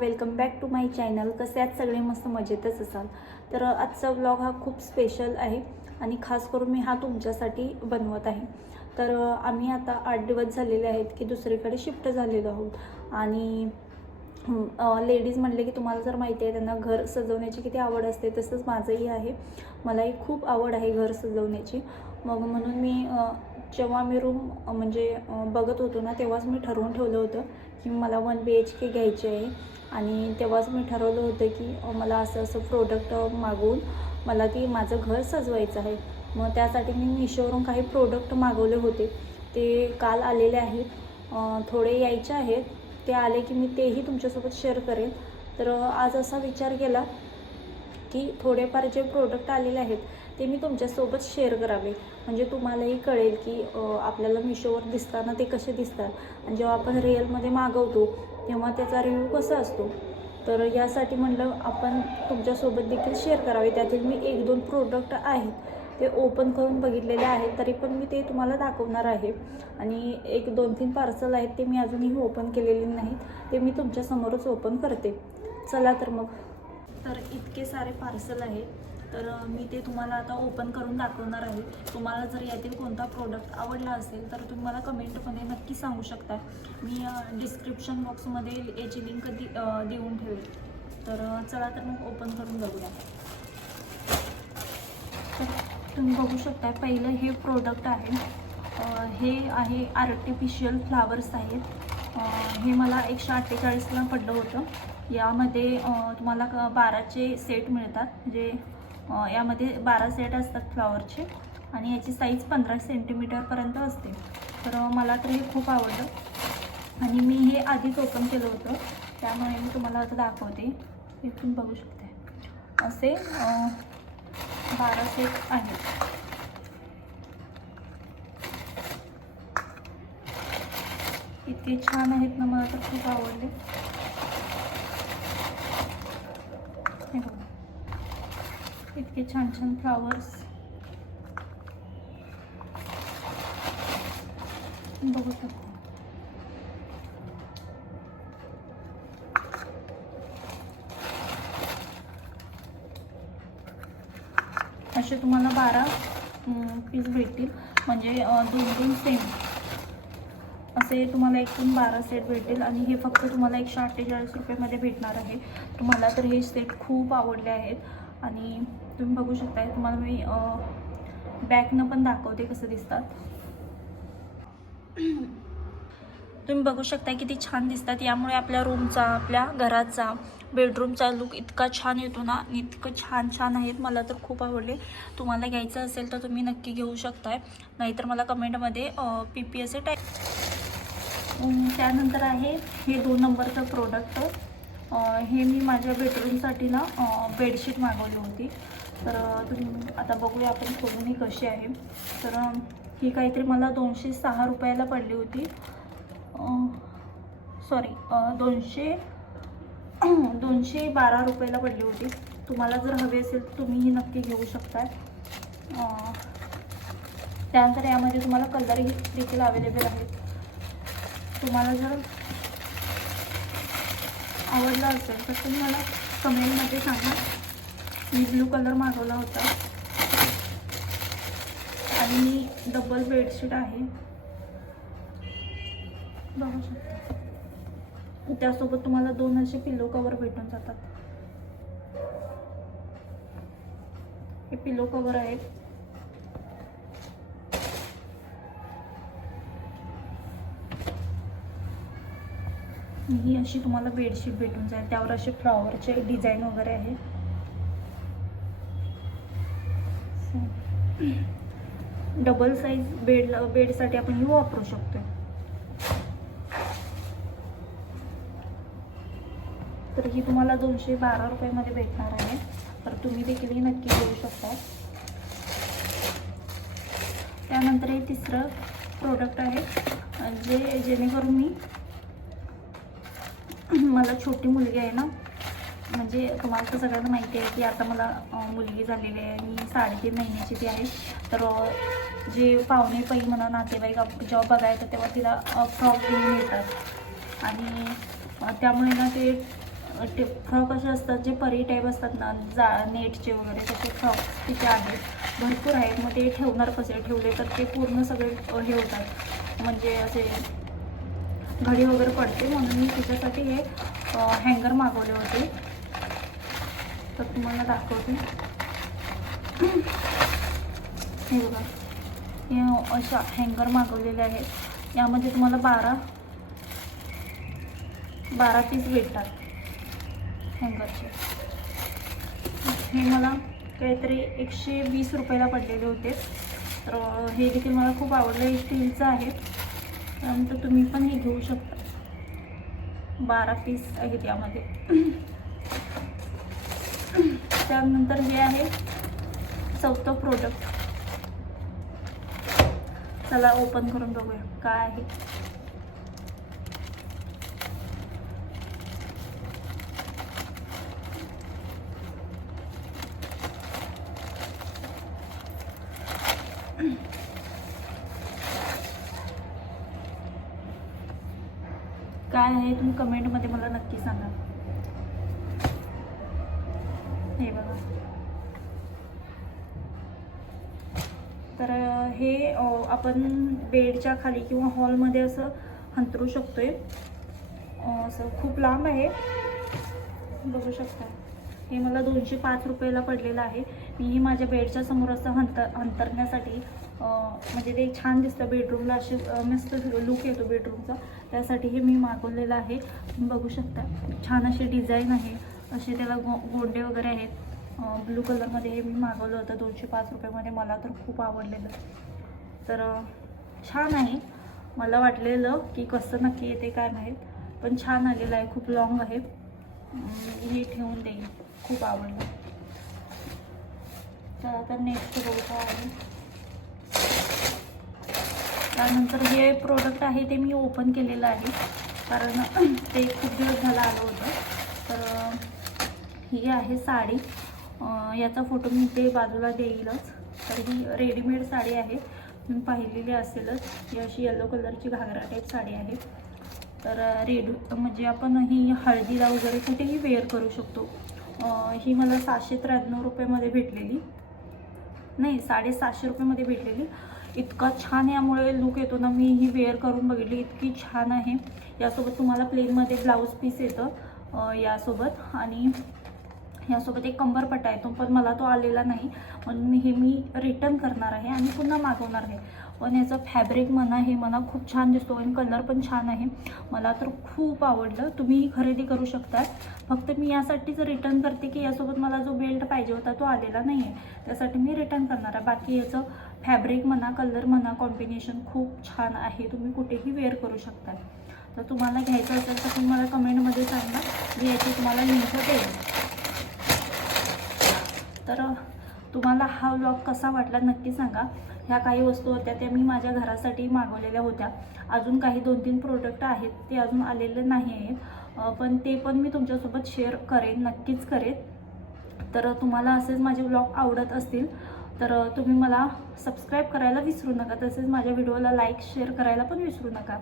Welcome back to my channel. कसे आहात सगळे? मस्त मजेतच असाल. तर आजचा व्लॉग हा खूप स्पेशल आहे आणि खास करून मी हा तुमच्यासाठी बनवत आहे. तर आम्ही आता 8 दिवस झालेले आहेत की दुसरीकडे शिफ्ट झालेलो आहोत आणि लेडीज म्हणले की तुम्हाला जर माहिती आहे त्यांना घर सजवण्याची किती आवड असते, तसंच माझंही आहे. मलाही खूप आवड आहे घर सजवण्याची. मग म्हणून मी जेव्हा मी रूम बघत होतो ना, तेव्हाच मी ठरवून ठेवलं होतं की मला 1 BHK घ्यायची आहे. आणि तेव्हाच मी ठरवलं होतं की मला असं प्रोडक्ट मागवून मला माझं घर सजवायचं आहे. मग त्यासाठी मी मिशोवरून काही प्रोडक्ट मागवले होते. ते काल आलेले आहेत. थोडे यायचे आहेत. ते आले की मी तेही तुमच्यासोबत शेअर करेन. तर आज असा विचार केला की थोडेफार जे प्रोडक्ट आलेले आहेत ते मी तुमच्यासोबत शेअर करावे, म्हणजे तुम्हालाही कळेल की आपल्याला मिशोवर दिसताना ते कसे दिसतात आणि जेव्हा आपण रिअलमध्ये मागवतो तेव्हा त्याचा रिव्ह्यू कसा असतो. तर यासाठी म्हटलं आपण तुमच्यासोबत देखील शेअर करावे. त्यातील मी 1-2 प्रोडक्ट आहेत ते ओपन करून बघितलेले आहेत, तरी पण मी ते तुम्हाला दाखवणार आहे. आणि 1-2-3 पार्सल आहेत ते मी अजूनही ओपन केलेले नाहीत, ते मी तुमच्यासमोरच ओपन करते. चला तर मग. तर इतके सारे पार्सल आहेत, तर मी ते तुम्हाला आता ओपन करून दाखवणार आहे. तुम्हाला जर यातील कोणता प्रोडक्ट आवडला असेल तर तुम्ही मला कमेंटमध्ये नक्की सांगू शकता. मी डिस्क्रिप्शन बॉक्समध्ये याची लिंक देऊन ठेवेल. तर चला तर मग ओपन करून बघूया. तर तुम्ही बघू शकता, पहिलं हे प्रोडक्ट आहे. हे आहे आर्टिफिशियल फ्लावर्स आहेत. हे मला 148ला पडलं होतं. यामध्ये तुम्हाला 12चे सेट मिळतात. म्हणजे यामध्ये 12 सेट असतात फ्लॉवरचे आणि याची साईज 15 सेंटीमीटरपर्यंत असते. तर मला तर हे खूप आवडलं आणि मी हे आधीच ओपन केलं होतं, त्यामुळे मी तुम्हाला आता दाखवते. हे तुम्ही बघू शकता, असे 12 सेट आहेत. इतके छान आहेत ना, मला तर खूप आवडले. हे बघा, इतके छान छान फ्लावर्स बघू शकता. असे तुम्हाला 12 पीस भेटतील, म्हणजे 2-2 सेम असे तुम्हाला एकूण 12 सेट भेटतील. आणि हे फक्त तुम्हाला 148 रुपयामध्ये भेटणार आहे. तुम्हाला तर हे सेट खूप आवडले आहेत आणि तुम्ही बघू शकता. तुम्हाला मी बॅकनं पण दाखवते कसं दिसतात. तुम्ही बघू शकता किती छान दिसतात. यामुळे आपल्या रूमचा, आपल्या घराचा, बेडरूमचा लुक इतका छान येतो ना. इतकं छान छान आहेत, मला तर खूप आवडले. तुम्हाला घ्यायचं असेल तर तुम्ही नक्की घेऊ शकताय, नाहीतर मला कमेंटमध्ये PPSA टाईप. त्यानंतर आहे हे 2 नंबरचं प्रोडक्ट. हे मी माझ्या बेडरूमसाठी ना बेडशीट मागवली होती. तर तुम्ही आता बघूया आपण खोलून ही कशी आहे. तर ही काहीतरी मला 206 रुपयाला पडली होती. सॉरी 212 रुपयाला पडली होती. तुम्हाला जर हवी असेल तर तुम्हीही नक्की घेऊ शकता. त्यानंतर यामध्ये तुम्हाला कलर देखील अवेलेबल आहेत. तुम्हाला जर आवडला असेल तर तुम्ही मला कमेंटमध्ये सांगा. मी ब्लू कलर मागवला होता आणि मी डबल बेडशीट आहे, बघू शकता. त्यासोबत तुम्हाला 2 असे पिलो कवर भेटून जातात. हे पिलो कवर आहेत. ही अशी तुम्हाला बेडशीट भेटून जाईल. त्यावर असे फ्लॉवरचे डिझाईन वगैरे आहे. डबल साईज बेडसाठी आपण ही वापरू शकतो. तर ही तुम्हाला 212 रुपयामध्ये भेटणार आहे. तर तुम्ही देखील ही नक्की घेऊ शकता. त्यानंतर हे तिसरं प्रोडक्ट आहे, जेणेकरून मला छोटी मुलगी आहे ना, म्हणजे तुम्हाला तर सगळ्यांना माहिती आहे की आता मला मुलगी झालेली आहे. मी 3.5 महिन्याची ती आहे. तर जे पाहुणे पै म्हणा, नातेवाईक जेव्हा बघायला येतात तेव्हा तिला फ्रॉक घेऊन येतात आणि त्यामुळे ना ते फ्रॉक असे असतात जे परी टाईप असतात ना, नेटचे वगैरे तसे फ्रॉक तिथे आहेत, भरपूर आहेत. मग ते ठेवणार कसे, ठेवले तर ते पूर्ण सगळे हे होतात, म्हणजे असे घडी वगैरे पडते. म्हणून मी तिच्यासाठी हे हँगर मागवले होते. तर तुम्हाला दाखवते. हे बघा, हे अशा हँगर मागवलेले आहेत. यामध्ये तुम्हाला 12 पीस भेटतात हँगरचे. हे मला काहीतरी 120 रुपयाला पडलेले होते. तर हे देखील मला खूप आवडलं. हे स्टीलचं आहे, त्यानंतर तुम्ही पण हे घेऊ शकता. 12 पीस आहेत यामध्ये. त्यानंतर हे आहे 4थं प्रोडक्ट. चला ओपन करून बघूया काय आहे. काय आहे तुम्ही कमेंटमध्ये मला नक्की सांगा. हे बघा, तर हे आपण बेडच्या खाली किंवा हॉलमध्ये असं अंतरू शकतोय. असं खूप लांब आहे, बघू शकता. हे मला 205 रुपयाला पडलेलं आहे. मी माझ्या बेडच्या समोर असं अंतरण्यासाठी, म्हणजे ते छान दिसतं बेडरूमला, असे मस्त लुक येतो बेडरूमचा, त्यासाठी हे मी मागवलेलं आहे. तुम्ही बघू शकता, छान अशी डिझाईन आहे, असे त्याला गोंडे वगैरे आहेत. ब्लू कलरमध्ये हे मी मागवलं होतं 205 रुपयामध्ये. मला तर खूप आवडलेलं. तर छान आहे. मला वाटलेलं की कसं नक्की येते काय माहीत, पण छान आलेलं आहे. खूप लॉंग आहे. हे ठेवून देईन, खूप आवडलं. तर आता नेक्स्ट बघू काय आहे. त्यानंतर हे प्रोडक्ट आहे ते मी ओपन केलेलं आहे, कारण ते खूप दिवस झालं आलं होतं. तर ही आहे साडी. याचा फोटो मी ते बाजूला देईलच. तर ही रेडीमेड साडी आहे, तुम्ही पाहिलेली असेलच. ही अशी येलो कलरची घागरा टाईप साडी आहे. तर म्हणजे आपण ही हळदीला वगैरे कुठेही वेअर करू शकतो. ही मला 793 रुपयामध्ये भेटलेली, नाही 750 रुपयामध्ये भेटलेली. इतका छान यामुळे लुक येतो ना. मी ही वेअर करून बघितली, इतकी छान आहे. यासोबत तुम्हाला प्लेनमध्ये ब्लाऊज पीस येतं यासोबत, आणि यासोबत एक कंबरपट्टा येतो, पण मला तो आलेला नाही, म्हणून मी रिटर्न करणार आहे आणि पुन्हा मागवणार आहे. पण याचं फॅब्रिक म्हणा, हे म्हणा, खूप छान दिसतो आणि कलर पण छान आहे. मला तर खूप आवडलं. तुम्हीही खरेदी करू शकता. फक्त मी यासाठीच रिटर्न करते की यासोबत मला जो बेल्ट पाहिजे होता तो आलेला नाही आहे, त्यासाठी मी रिटर्न करणार आहे. बाकी याचं फॅब्रिक म्हणा, कलर म्हणा, कॉम्बिनेशन खूप छान आहे. तुम्ही कुठेही वेअर करू शकता. तर तुम्हाला घ्यायचं असेल तर तुम्ही मला कमेंटमध्ये सांगा, मी याची तुम्हाला लिंक देईन. तर तुम्हाला हा व्लॉग कसा वाटला नक्की सांगा. ह्या काही वस्तू होत्या त्या मी माझ्या घरासाठी मागवलेल्या होत्या. अजून काही 2-3 प्रोडक्ट आहेत ते अजून आलेले नाही आहेत, पण ते पण मी तुमच्यासोबत शेअर करेन, नक्कीच करेन. तर तुम्हाला असेच माझे व्लॉग आवडत असतील तर तुम्ही मला सबस्क्राईब करायला विसरू नका. तसेच माझ्या व्हिडिओला लाईक शेअर करायला पण विसरू नका.